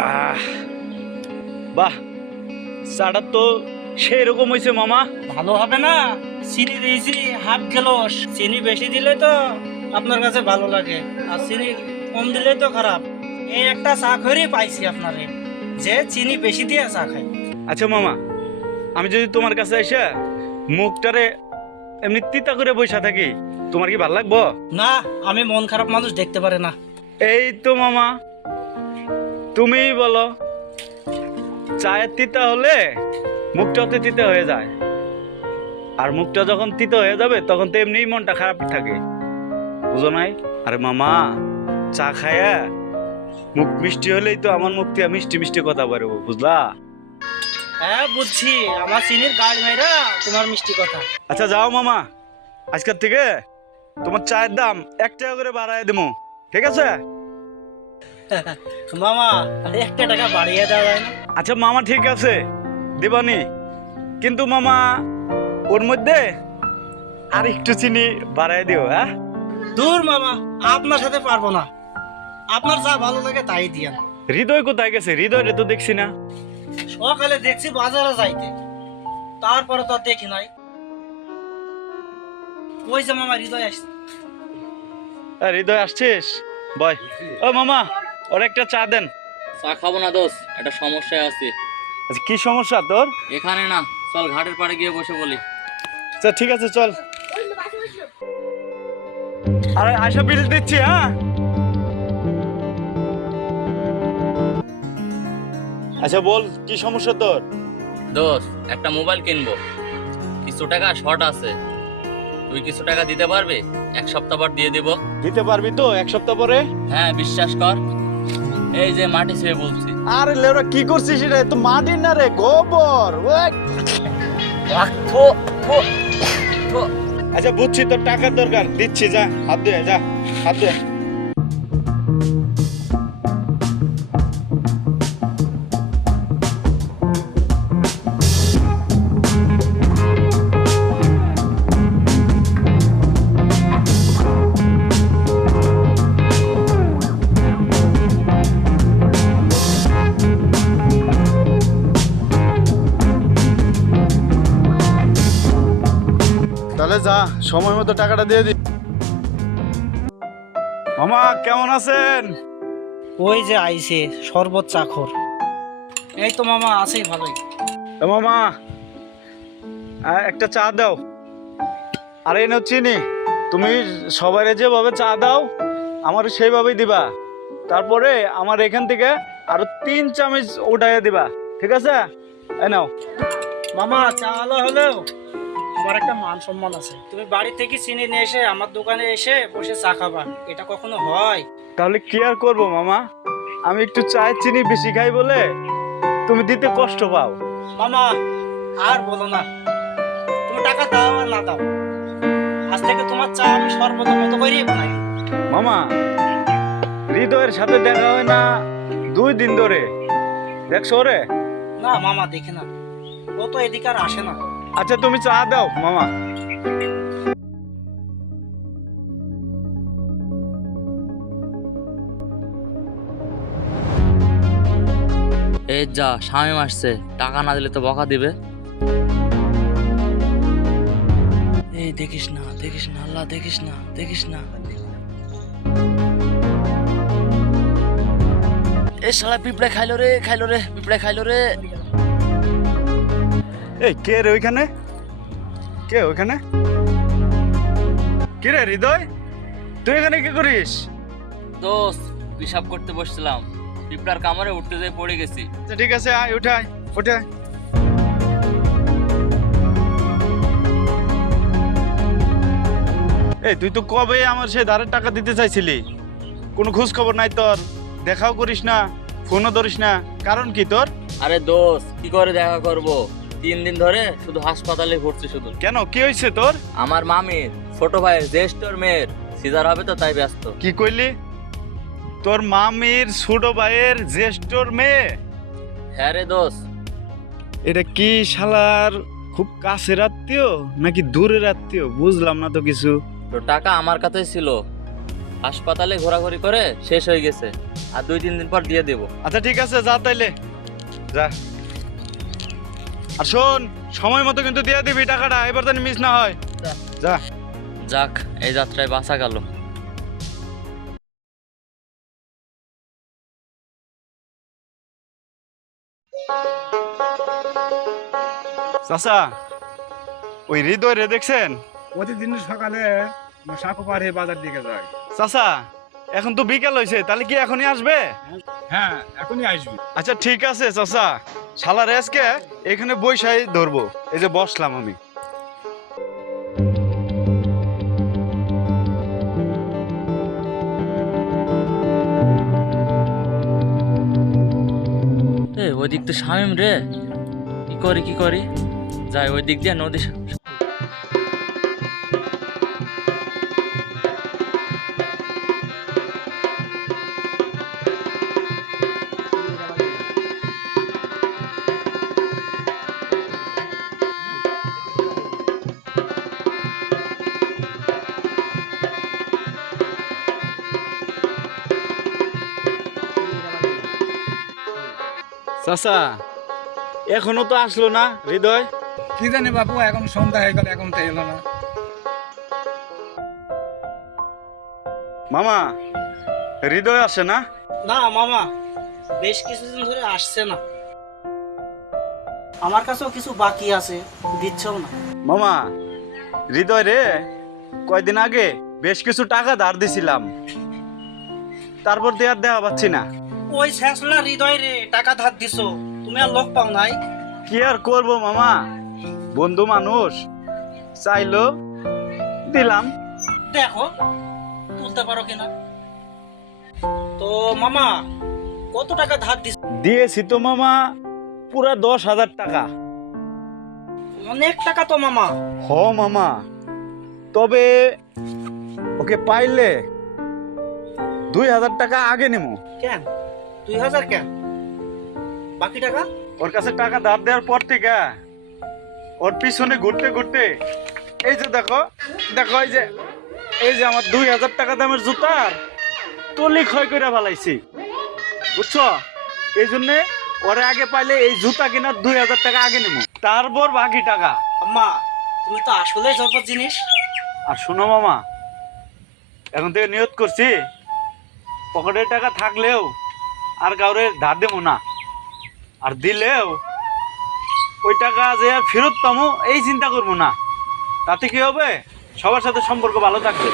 আহ বাহ, চাটা তো সেই রকম হয়েছে মামা। ভালো হবে না? চিনি দিয়েছি হাফ গ্লাস, চিনি বেশি দিলে তো আপনার কাছে ভালো লাগে, আর চিনি কম দিলে তো খারাপ। এই একটা চা খড়ি পাইছি আপনারে, যে চিনি বেশি দিয়ে চা খাই। আচ্ছা মামা, আমি যদি তোমার কাছে এসে মুখটারে এমনি তিতা করে বসে থাকি, তোমার কি ভালো লাগবো? না, আমি মন খারাপ মানুষ দেখতে পারে না। এই তো মামা, তুমিই বলো, চায়ের তিতা হলে মুখটাও তো তিতা হয়ে যায়, আর মুখটা যখন তিতা হয়ে যাবে তখন তো এমনিই মনটা খারাপ থাকে, বুঝো নাই? আরে মামা, চা খায়া মুখ মিষ্টি হলেই তো আমার মুখ থেকে মিষ্টি মিষ্টি কথা বেরোবো, বুঝলা? হ্যাঁ বুঝছি, আমার চিনির গাড় মেয়েরা তোমার মিষ্টি কথা। আচ্ছা যাও মামা, আজকের থেকে তোমার চায়ের দাম 1 টাকা করে বাড়ায় দেবো, ঠিক আছে? মামা, 1 টাকা বাড়িয়ে দেওয়া যায় না? আচ্ছা মামা, ঠিক আছে দেবানি, কিন্তু মামা ওর মধ্যে আর একটু চিনি বাড়ায় দিও, হ্যাঁ? দূর মামা, আপনার সাথে পারবো না, আপনার যা ভালো লাগে তাই দিয়েন। হৃদয় কোথায় গেছে? হৃদয়টা তো দেখছি না। সকালে দেখছি বাজারে যাইতে, তারপরে তো আর দেখি নাই। ওই যে মামা হৃদয় আসছে। হৃদয় আসছিস? বয়। ও মামা, ওর একটা চা দেন। চা খাবো না দোষ, একটা সমস্যায় আছি। আচ্ছা কি সমস্যা তোর? এখানে না, চল ঘাটের পাড়ে গিয়ে বসে বলি। আচ্ছা ঠিক আছে, চল। আরে আশা বিল দিচ্ছি, হ্যাঁ? আচ্ছা বল, কি সমস্যা তোর? দোষ, একটা মোবাইল কিনবো, কিছু টাকা শর্ট আছে, তুই কিছু টাকা দিতে পারবি? 1 সপ্তাহ পর দিয়ে দিব। দিতে পারবি তো 1 সপ্তাহ পরে? হ্যাঁ বিশ্বাস কর, এই যে মাটি ছুঁয়ে বলছি। আরে লেওরা, কি করছিস? এটা তো মাটির না রে, গোবর। আচ্ছা বুঝছি, তোর টাকার দরকার, দিচ্ছি, যা হাত দে, যা হাত দে। তাহলে যা, সময় মতো টাকাটা দিয়ে দি। মামা কেমন আছেন? ওই যে আইছে শরবত চাখর। এই তো মামা আছে ভালোই। মামা একটা চা দাও। আরে এনে চিনি, তুমি সবাই যেভাবে চা দাও আমার সেইভাবেই দিবা, তারপরে আমার এখান থেকে আরো 3 চামচ উঠাইয়া দিবা, ঠিক আছে? এই নাও। মামা, চা আলো হলেও আমার একটা মান সম্মান আছে। তুমি বাড়ি থেকে চিনি নিয়ে এসে আমার দোকানে এসে বসে চা খাবা, এটা কখনো হয়? তাহলে কি আর করবো মামা, আমি একটু চায়ের চিনি বেশি খাই বলে তুমি দিতে কষ্ট পাও। মামা আর বলো না, তুমি টাকা দাও আর না দাও, আজ থেকে তোমার চা আমি সর্বদা মতো করেই বানাই। মামা, হৃদয়ের সাথে দেখা হয় না 2 দিন ধরে, দেখছো রে? না মামা, দেখে না, ও তো এদিকে আর আসে না। আচ্ছা তুমি চা দাও মামা। এই যা, স্বামী আসছে, টাকা না দিলে তো বকা দিবে। এই দেখিস না, দেখিস না, আল্লাহ দেখিস না, দেখিস না। এ শালা পিঁপড়ে খাইলো রে, খাইলো রে, পিঁপড়ে খাইলো রে। এই কে রে ওইখানে? কে ওইখানে? কি রে হৃদয়, তুই এখানে কি করিস? দোষ, পিসাব করতে বসছিলাম, পিঁপড়ার কামড়ে উঠতে যেয়ে পড়ে গেছি। আচ্ছা ঠিক আছে, আয় উঠাই উঠাই। এই তুই তো কবে আমার সে ধারের টাকা দিতে চাইছিলি, কোনো খোঁজ খবর নাই তোর, দেখাও করিস না, ফোনও ধরিস না, কারণ কি তোর? আরে দোষ, কি করে দেখা করব, 3 দিন ধরে শুধু হাসপাতালে ভর্তি। শুধু কেন, কি হয়েছে তোর? আমার মামির ছোট ভাইয়ের জ্যেষ্ঠর মেয়ের সিজার হবে তো, তাই ব্যস্ত। কি কইলি? তোর মামির ছোট ভাইয়ের জ্যেষ্ঠর মেয়ে? হ্যাঁ রে দোষ। এটা কি শালার খুব কাছের আত্মীয় নাকি দূরের আত্মীয়, বুঝলাম না তো কিছু। তো টাকা আমার কাছেই ছিল, হাসপাতালে ঘোরাঘুরি করে শেষ হয়ে গেছে, আর 2-3 দিন পর দিয়ে দেবো। আচ্ছা ঠিক আছে, যা তাইলে যা। আর শোন, সময় মতো কিন্তু দিয়ে দিবি টাকাটা, এবার যেন মিস না হয়। যা। যাক, এই যাত্রায় বাঁচা গেল। চাচা, ওই হৃদয় রে দেখছেন? প্রতিদিন সকালে সাঁকো পার হয়ে বাজার দিকে যায়। চাচা, এখন তো বিকেল হয়েছে, তাহলে কি এখনই আসবে? হ্যাঁ, এখনই আসবি। আচ্ছা ঠিক আছে চাচা, শালা রেসকে এখানে বৈশাই ধরবো, এই যে বসলাম আমি। ওই দিক তো শামিম রে, কি করি যাই ওই দিক দিয়ে নদী। চাচা, এখনো তো আসলো না হৃদয়? কি জানি বাবু, এখন সন্ধ্যা হয়ে গেল, এখন তো এলো না। মামা, হৃদয় আসে না? না মামা, বেশ কিছুদিন ধরে আসছে না। আমার কাছেও কিছু বাকি আছে, দিচ্ছেও না। মামা, হৃদয় রে কয়দিন আগে বেশ কিছু টাকা ধার দিছিলাম, তারপর দেওয়ার দেওয়া পাচ্ছি না। ওই শেষলা হৃদয় রে টাকা ধার দিছো, তুমি আর লোক পাও নাই? কি আর করবো মামা, বন্ধু মানুষ চাইলো দিলাম। দেখো তুলতে পারো কিনা। তো মামা, কত টাকা ধার দিছো? দিয়েছি তো মামা পুরা 10,000 টাকা। অনেক টাকা তো মামা। হ মামা, তবে ওকে পাইলে 2,000 টাকা আগে নেবো। কেন 2000? কেন বাকি টাকা? ওর কাছে টাকা ধার দেওয়ার পর থেকে ওর পিছনে ঘুরতে ঘুরতে এই যে দেখো দেখো, এই যে আমার 2,000 টাকা দামের জুতার তলি ক্ষয় করে ফেলাইছি, বুঝছো? এই জন্যে ওরে আগে পাইলে এই জুতা কেনার 2,000 টাকা আগে নেবো, তারপর বাকি টাকা। আম্মা, তুমি তো আসলে জগৎ জিনিস। আর শোনো মামা, এখন থেকে নিয়ত করছি পকেটের টাকা থাকলেও আর কাউরে ধার দেবো না, আর দিলেও ওই টাকা যে আর ফেরত পাবো এই চিন্তা করবো না। তাতে কি হবে, সবার সাথে সম্পর্ক ভালো থাকবে।